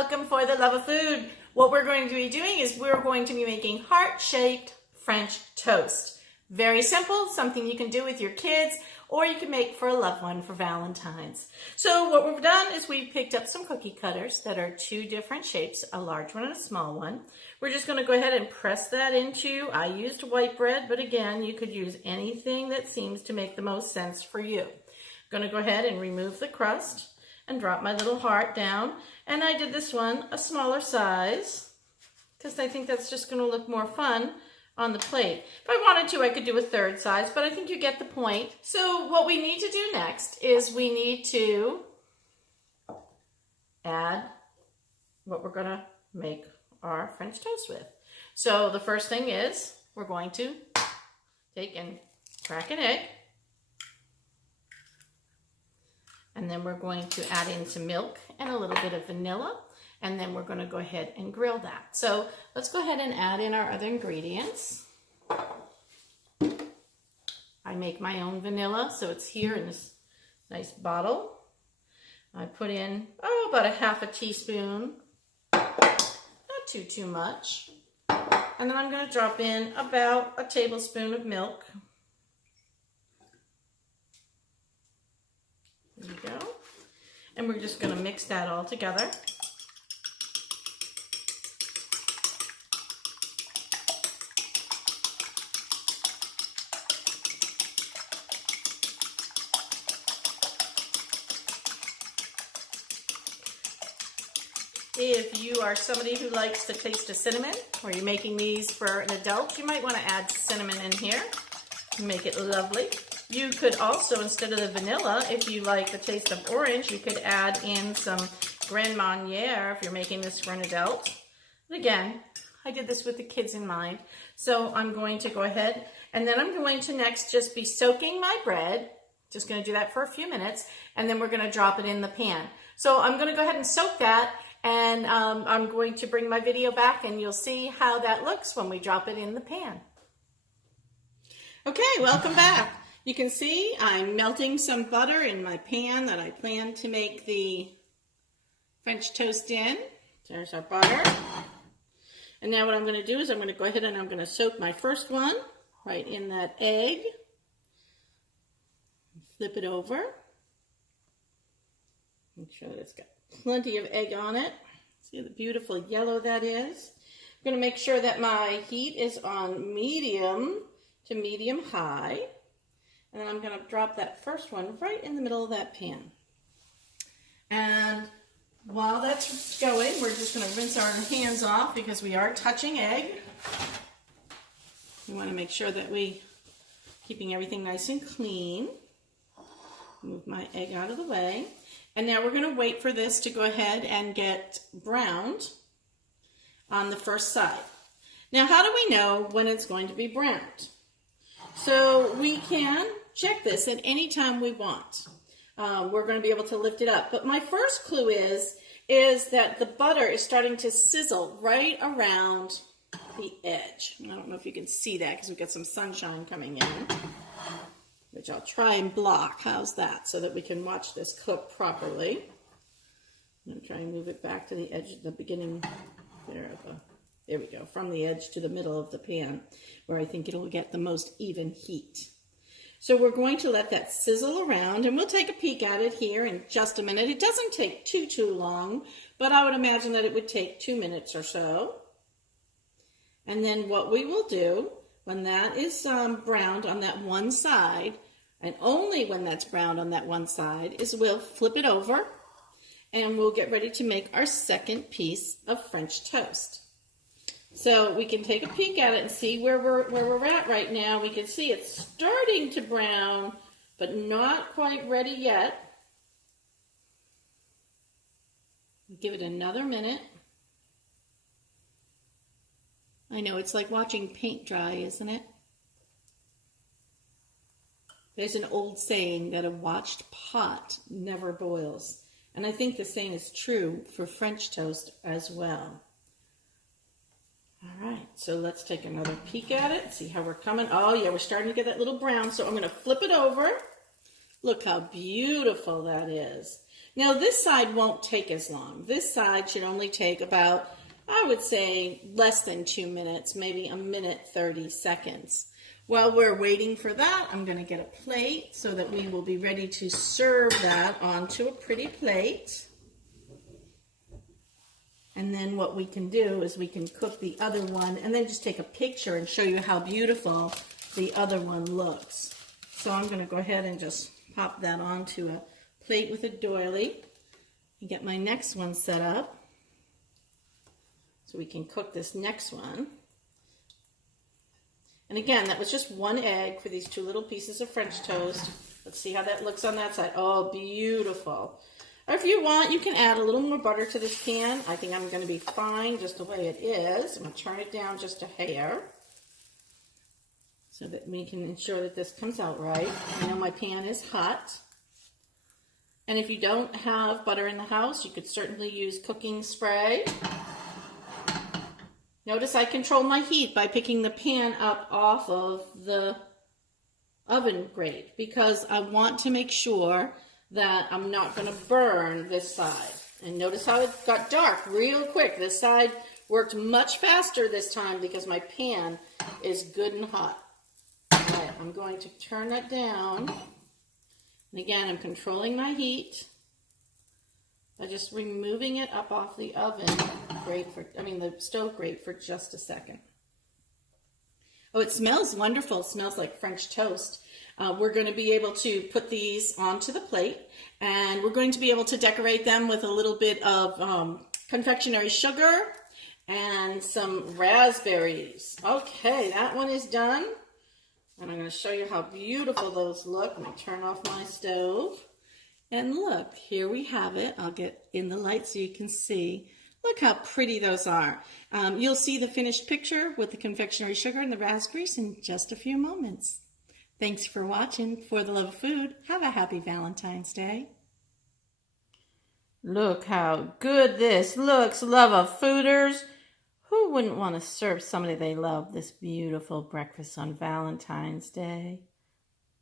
welcome for the love of food. What we're going to be doing is we're going to be making heart-shaped French toast. Very simple, something you can do with your kids, or you can make for a loved one for Valentine's. So what we've done is we've picked up some cookie cutters that are two different shapes, a large one and a small one. We're just going to go ahead and press that into, I used white bread, but again, you could use anything that seems to make the most sense for you. I'm going to go ahead and remove the crust and drop my little heart down. And I did this one a smaller size because I think that's just going to look more fun on the plate. If I wanted to, I could do a third size, but I think you get the point. So what we need to do next is we need to add what we're going to make our French toast with. So the first thing is we're going to take and crack an egg. And then we're going to add in some milk and a little bit of vanilla. And then we're going to go ahead and grill that. So let's go ahead and add in our other ingredients. I make my own vanilla, so it's here in this nice bottle. I put in, about a half a teaspoon. Not too much. And then I'm going to drop in about a tablespoon of milk. There you go. And we're just going to mix that all together. If you are somebody who likes the taste of cinnamon, or you're making these for an adult, you might want to add cinnamon in here and make it lovely. You could also, instead of the vanilla, if you like the taste of orange, you could add in some Grand Marnier if you're making this for an adult. But again, I did this with the kids in mind. So I'm going to go ahead, and then I'm going to next just be soaking my bread. Just going to do that for a few minutes, and then we're going to drop it in the pan. So I'm going to go ahead and soak that, and I'm going to bring my video back, and you'll see how that looks when we drop it in the pan. Okay, welcome back. You can see I'm melting some butter in my pan that I plan to make the French toast in. There's our butter. And now what I'm going to do is I'm going to go ahead and I'm going to soak my first one right in that egg. Flip it over. Make sure that it's got plenty of egg on it. See the beautiful yellow that is. I'm going to make sure that my heat is on medium to medium high. And then I'm going to drop that first one right in the middle of that pan. And while that's going, we're just going to rinse our hands off because we are touching egg. We want to make sure that we keeping everything nice and clean. Move my egg out of the way. And now we're going to wait for this to go ahead and get browned on the first side. Now, how do we know when it's going to be browned? So we can check this at any time we want. We're going to be able to lift it up. But my first clue is that the butter is starting to sizzle right around the edge. I don't know if you can see that because we've got some sunshine coming in, which I'll try and block. How's that? So that we can watch this cook properly. I'm going to try and move it back to the edge of the beginning there of there we go, from the edge to the middle of the pan, where I think it'll get the most even heat. So we're going to let that sizzle around, and we'll take a peek at it here in just a minute. It doesn't take too long, but I would imagine that it would take 2 minutes or so. And then what we will do, when that is browned on that one side, and only when that's browned on that one side, is we'll flip it over, and we'll get ready to make our second piece of French toast. So we can take a peek at it and see where we're at right now. We can see it's starting to brown, but not quite ready yet. Give it another minute. I know, it's like watching paint dry, isn't it? There's an old saying that a watched pot never boils. And I think the saying is true for French toast as well. All right, so let's take another peek at it, see how we're coming. Oh yeah, we're starting to get that little brown, so I'm going to flip it over. Look how beautiful that is. Now this side won't take as long. This side should only take about, I would say, less than 2 minutes, maybe 1:30 seconds. While we're waiting for that, I'm going to get a plate so that we will be ready to serve that onto a pretty plate. And then what we can do is we can cook the other one and then just take a picture and show you how beautiful the other one looks. So I'm going to go ahead and just pop that onto a plate with a doily and get my next one set up so we can cook this next one. And again, that was just 1 egg for these 2 little pieces of French toast. Let's see how that looks on that side. Oh, beautiful. Or if you want, you can add a little more butter to this pan. I think I'm going to be fine just the way it is. I'm going to turn it down just a hair so that we can ensure that this comes out right. I know my pan is hot. And if you don't have butter in the house, you could certainly use cooking spray. Notice I control my heat by picking the pan up off of the oven grate because I want to make sure that I'm not going to burn this side. And notice how it got dark real quick. This side worked much faster this time because my pan is good and hot. All right, I'm going to turn that down. And again, I'm controlling my heat by just removing it up off the the stove grate for just a second. Oh, it smells wonderful. It smells like French toast. We're going to be able to put these onto the plate, and we're going to be able to decorate them with a little bit of confectionery sugar and some raspberries. Okay, that one is done. And I'm going to show you how beautiful those look. I'm going to turn off my stove. And look, here we have it. I'll get in the light so you can see. Look how pretty those are. You'll see the finished picture with the confectionery sugar and the raspberries in just a few moments. Thanks for watching. For the Love of Food, have a happy Valentine's Day. Look how good this looks, Love of Fooders. Who wouldn't want to serve somebody they love this beautiful breakfast on Valentine's Day?